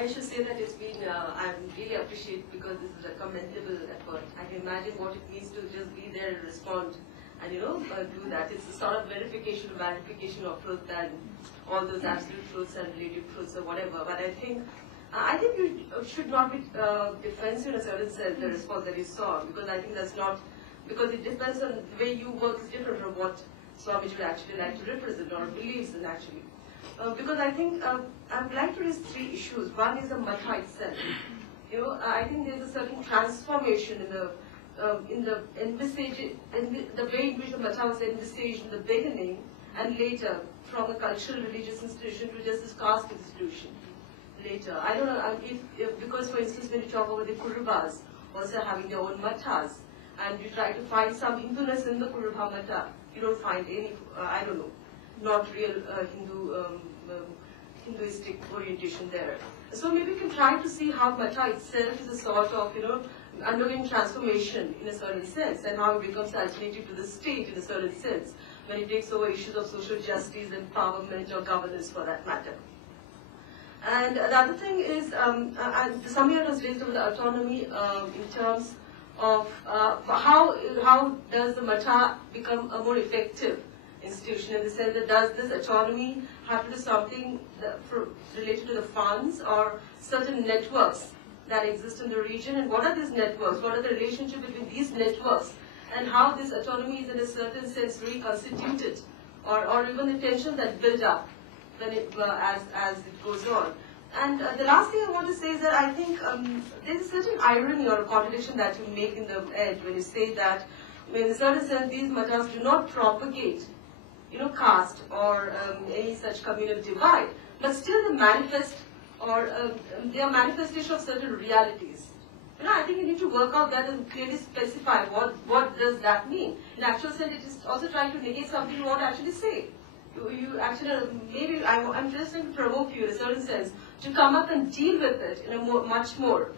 I should say that it's been, I really appreciate because this is a commendable effort. I can imagine what it means to just be there and respond and, do that. It's a sort of verification of truth than all those absolute truths and relative truths or whatever. But I think you should not be defensive in a certain sense, the response that you saw, because I think that's not, because it depends on the way you work is different from what Swamiji would actually like to represent or believes in actually. Because I think I would like to raise three issues. One is the Matha itself. I think there's a certain transformation in the way in which the Matha was envisaged in the beginning and later from a cultural religious institution to just this caste institution. Later, I don't know if because for instance when you talk about the Kurubas also having their own Mathas and you try to find some Hinduness in the Kuruba Matha, you don't find any, I don't know, not real Hinduistic orientation there. So maybe we can try to see how Matha itself is a sort of, undergoing transformation in a certain sense and how it becomes alternative to the state in a certain sense when it takes over issues of social justice, empowerment or governance for that matter. And the other thing is, somebody has raised about the autonomy in terms of how does the Matha become a more effective institution in the sense that does this autonomy have to do something related to the funds or certain networks that exist in the region, and what are these networks, what are the relationship between these networks and how this autonomy is in a certain sense reconstituted or even the tensions that build up when it, as it goes on. And the last thing I want to say is that I think there's a certain irony or a contradiction that you make in the end when you say that in a certain sense these Mathas do not propagate caste or any such communal divide, but still they manifest or they are manifestation of certain realities. I think you need to work out that and clearly specify what does that mean. In actual sense, it is also trying to negate something you want to actually say. You actually, maybe I'm just trying to provoke you in a certain sense to come up and deal with it in a much more,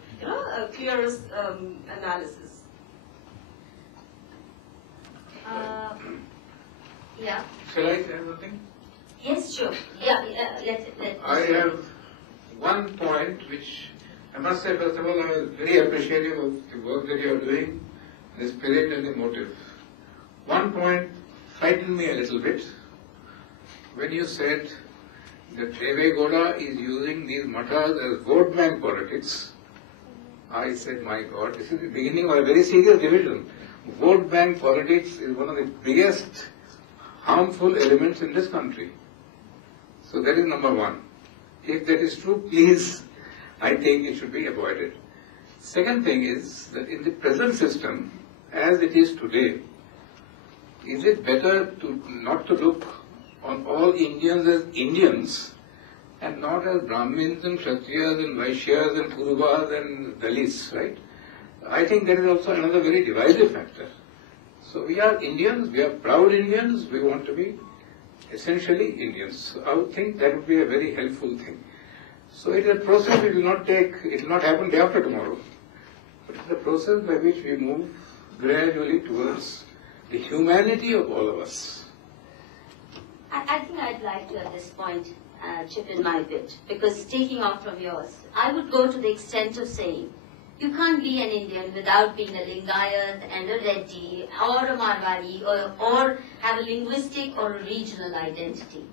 clearer analysis. Yeah. Shall I say something? Yes, sure. Yeah, I have one point which I must say, first of all, I was very appreciative of the work that you are doing, the spirit and the motive. One point frightened me a little bit when you said that Deve Gowda is using these Mathas as vote bank politics. I said, my God, this is the beginning of a very serious division. Vote bank politics is one of the biggest harmful elements in this country. So that is number one. If that is true, please, I think it should be avoided. Second thing is that in the present system, as it is today, is it better to not to look on all Indians as Indians and not as Brahmins and Kshatriyas and Vaishyas and Kurubas and Dalits, right? I think that is also another very divisive factor. So we are Indians, we are proud Indians, we want to be essentially Indians. So I would think that would be a very helpful thing. So it is a process, it will not happen day after tomorrow. But it's a process by which we move gradually towards the humanity of all of us. I think I'd like to at this point chip in my bit, because taking off from yours, I would go to the extent of saying, you can't be an Indian without being a Lingayat and a Reddy or a Marwari or have a linguistic or a regional identity.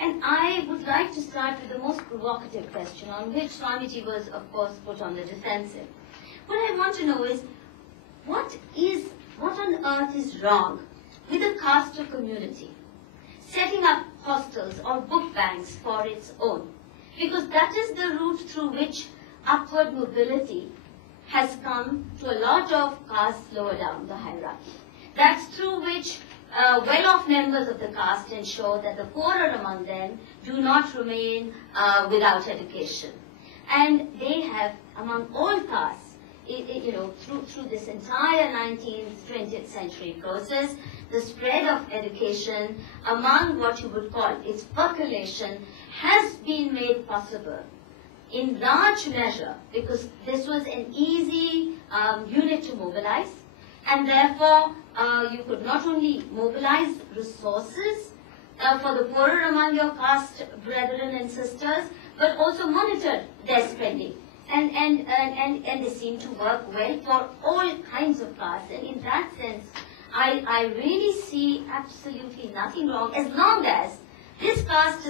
And I would like to start with the most provocative question on which Swamiji was, of course, put on the defensive. What I want to know is, what on earth is wrong with a caste community setting up hostels or book banks for its own? Because that is the route through which upward mobility has come to a lot of castes lower down the hierarchy. That's through which well-off members of the caste ensure that the poorer among them do not remain without education. And they have, among all castes, through this entire 19th, 20th century process, the spread of education among what you would call its percolation has been made possible in large measure because this was an easy unit to mobilize, and therefore you could not only mobilize resources for the poorer among your caste brethren and sisters, but also monitored their spending. And they seem to work well for all kinds of castes. And in that sense, I really see absolutely nothing wrong as long as this caste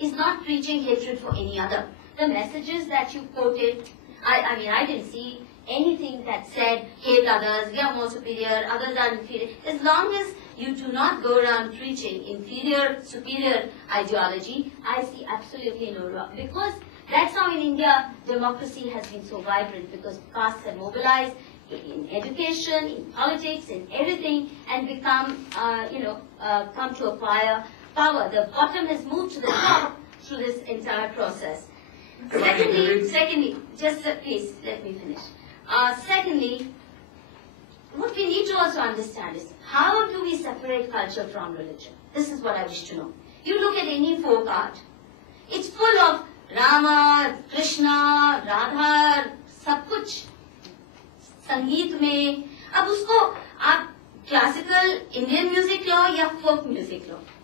is not preaching hatred for any other. The messages that you quoted, I mean, I didn't see anything that said, hate others, we are more superior, others are inferior. As long as you do not go around preaching inferior, superior ideology, I see absolutely no wrong. Because that's how in India democracy has been so vibrant, because castes have mobilized in education, in politics, in everything, and become, come to acquire power. The bottom has moved to the top through this entire process. Secondly, just please let me finish. Secondly, what we need to also understand is how do we separate culture from religion? This is what I wish to know. You look at any folk art, it's full of Rama, Krishna, Radha, सब कुछ संगीत में. अब उसको आप classical Indian music लो या folk music लो,